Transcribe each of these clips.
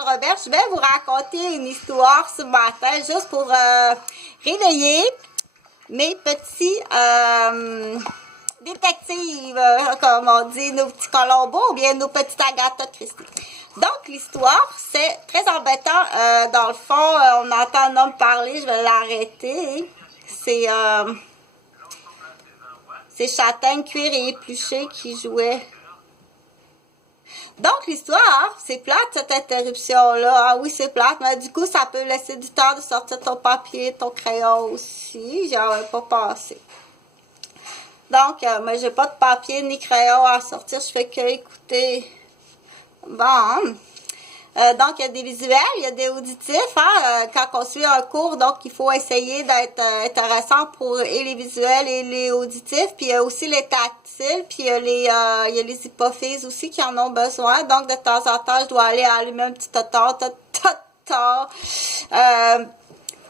Chantal Robert. Je vais vous raconter une histoire ce matin juste pour réveiller mes petits détectives, comme on dit, nos petits Colombo ou bien nos petites Agatha Christie. Donc, l'histoire, c'est très embêtant. Dans le fond, on entend un homme parler, je vais l'arrêter. C'est Châtaigne, Cuir et Épluché qui jouait. Donc, l'histoire, c'est plate, cette interruption-là. Ah oui, c'est plate, mais du coup, ça peut laisser du temps de sortir ton papier, ton crayon aussi. J'en ai pas passé. Donc, mais j'ai pas de papier ni crayon à sortir. Je fais que écouter. Bon. Donc, il y a des visuels, il y a des auditifs. Quand on suit un cours, donc, il faut essayer d'être intéressant pour et les visuels et les auditifs. Puis, il y a aussi les tactiles. Puis, il y a les hypophyses aussi qui en ont besoin. Donc, de temps en temps, je dois aller allumer un petit totor.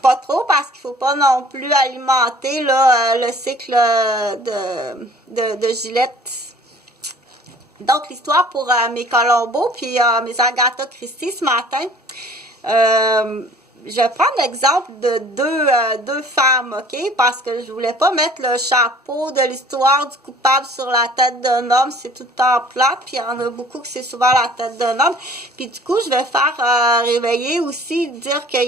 Pas trop parce qu'il faut pas non plus alimenter là, le cycle de Gillette. Donc, l'histoire pour mes Colombo puis mes Agatha Christie ce matin. Je vais prendre l'exemple de deux femmes, OK? Parce que je voulais pas mettre le chapeau de l'histoire du coupable sur la tête d'un homme. C'est tout le temps plate, puis il y en a beaucoup que c'est souvent la tête d'un homme. Puis du coup, je vais faire réveiller aussi, dire que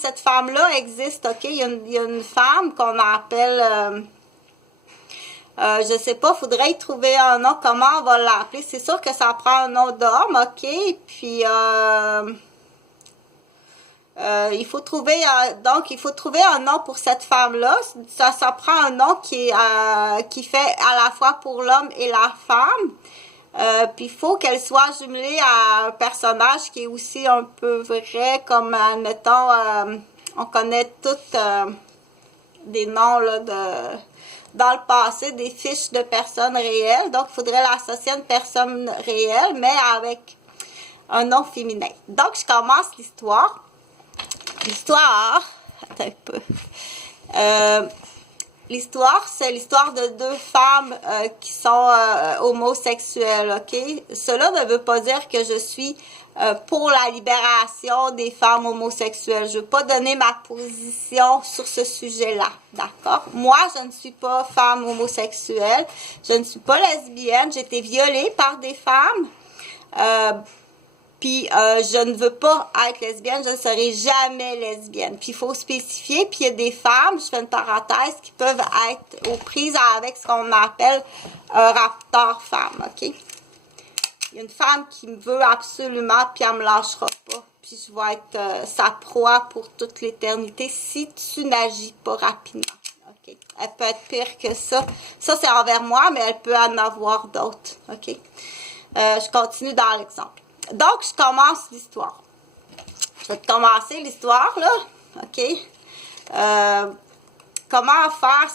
cette femme-là existe, OK? Il y a une femme qu'on appelle... je sais pas, faudrait y trouver un nom, comment on va l'appeler. C'est sûr que ça prend un nom d'homme, OK? Puis, il faut trouver un nom pour cette femme-là. Ça prend un nom qui fait à la fois pour l'homme et la femme. Puis, il faut qu'elle soit jumelée à un personnage qui est aussi un peu vrai, comme, admettons, on connaît toutes des noms, là, dans le passé, des fiches de personnes réelles. Donc, il faudrait l'associer à une personne réelle, mais avec un nom féminin. Donc, je commence l'histoire. Attends un peu. L'histoire, c'est l'histoire de deux femmes qui sont homosexuelles, OK? Cela ne veut pas dire que je suis pour la libération des femmes homosexuelles. Je ne veux pas donner ma position sur ce sujet-là, d'accord? Moi, je ne suis pas femme homosexuelle. Je ne suis pas lesbienne. J'ai été violée par des femmes. Puis, je ne veux pas être lesbienne, je ne serai jamais lesbienne. Puis, il faut spécifier. Puis, il y a des femmes, je fais une parenthèse, qui peuvent être aux prises avec ce qu'on appelle un raptor femme, OK? Il y a une femme qui me veut absolument, puis elle me lâchera pas. Puis, je vais être sa proie pour toute l'éternité si tu n'agis pas rapidement, OK? Elle peut être pire que ça. Ça, c'est envers moi, mais elle peut en avoir d'autres, OK? Je continue dans l'exemple. Donc, je commence l'histoire. Je vais te commencer l'histoire, là. OK? Comment faire?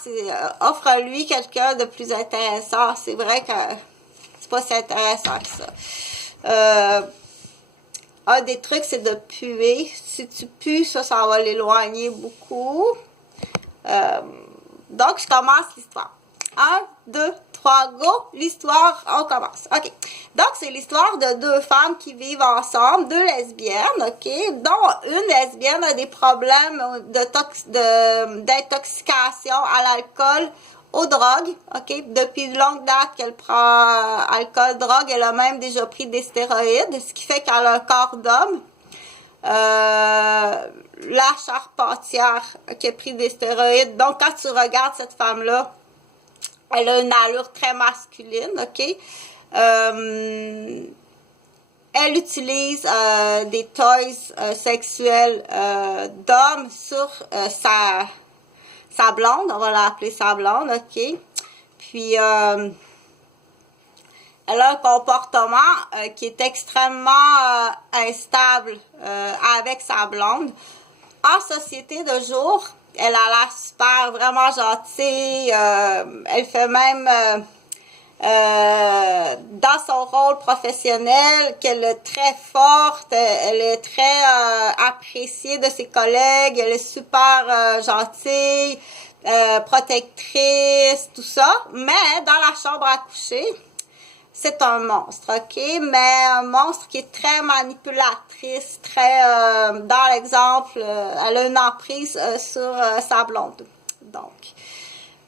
Offre-lui quelqu'un de plus intéressant. C'est vrai que c'est pas si intéressant que ça. Un des trucs, c'est de puer. Si tu pues, ça va l'éloigner beaucoup. Donc, je commence l'histoire. 1, 2, 3, go! L'histoire, on commence. OK. Donc, c'est l'histoire de deux femmes qui vivent ensemble, deux lesbiennes, OK? Dont une lesbienne a des problèmes d'intoxication à l'alcool, aux drogues, OK? Depuis de longue date qu'elle prend alcool, drogue, elle a même déjà pris des stéroïdes, ce qui fait qu'elle a un corps d'homme. La Charpentière qui a pris des stéroïdes. Donc, quand tu regardes cette femme-là, elle a une allure très masculine, OK? Elle utilise des toys sexuels d'hommes sur sa blonde, on va l'appeler sa blonde, OK? Puis, elle a un comportement qui est extrêmement instable avec sa blonde. En société de jour, elle a l'air super, vraiment gentille. Elle fait même, dans son rôle professionnel, qu'elle est très forte. Elle est très appréciée de ses collègues. Elle est super gentille, protectrice, tout ça. Mais dans la chambre à coucher, c'est un monstre, OK? Mais un monstre qui est très manipulatrice, très, dans l'exemple, elle a une emprise sur sa blonde. Donc,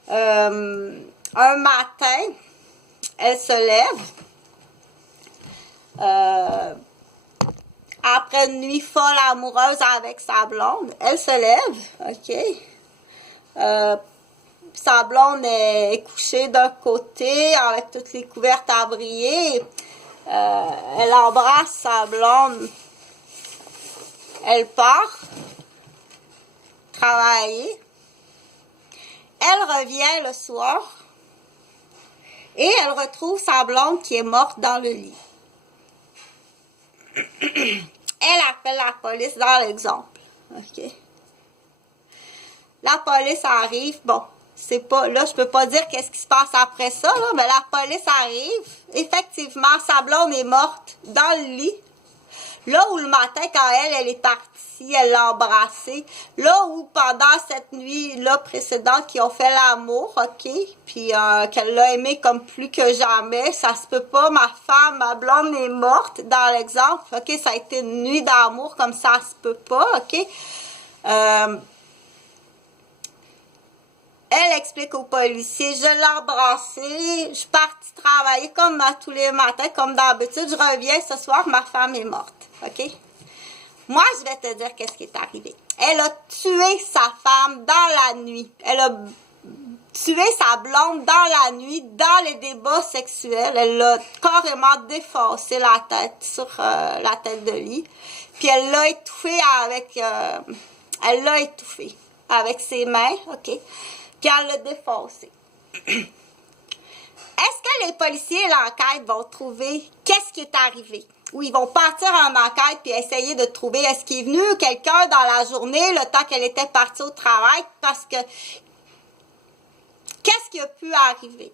un matin, elle se lève, après une nuit folle amoureuse avec sa blonde, elle se lève, OK? Sa blonde est couchée d'un côté avec toutes les couvertes à briller. Elle embrasse sa blonde. Elle part travailler. Elle revient le soir et elle retrouve sa blonde qui est morte dans le lit. Elle appelle la police dans l'exemple. OK? La police arrive. Bon, c'est pas, là, je peux pas dire qu'est-ce qui se passe après ça, là, mais la police arrive. Effectivement, sa blonde est morte dans le lit. Là où le matin, quand elle est partie, elle l'a embrassée. Là où pendant cette nuit-là précédente, qu'ils ont fait l'amour, OK? Puis qu'elle l'a aimé comme plus que jamais. Ça se peut pas, ma femme, ma blonde est morte, dans l'exemple. OK? Ça a été une nuit d'amour, comme ça se peut pas, OK? Elle explique aux policiers, je l'ai embrassée, je suis partie travailler comme à tous les matins, comme d'habitude. Je reviens ce soir, ma femme est morte. OK? Moi, je vais te dire qu'est-ce qui est arrivé. Elle a tué sa femme dans la nuit. Elle a tué sa blonde dans la nuit, dans les débats sexuels. Elle l'a carrément défoncé la tête sur la tête de lit. Puis elle l'a étouffé avec ses mains, OK? Puis elle l'a défoncé. Est-ce que les policiers et l'enquête vont trouver qu'est-ce qui est arrivé? Ou ils vont partir en enquête puis essayer de trouver est-ce qu'il est venu quelqu'un dans la journée, le temps qu'elle était partie au travail, parce que qu'est-ce qui a pu arriver?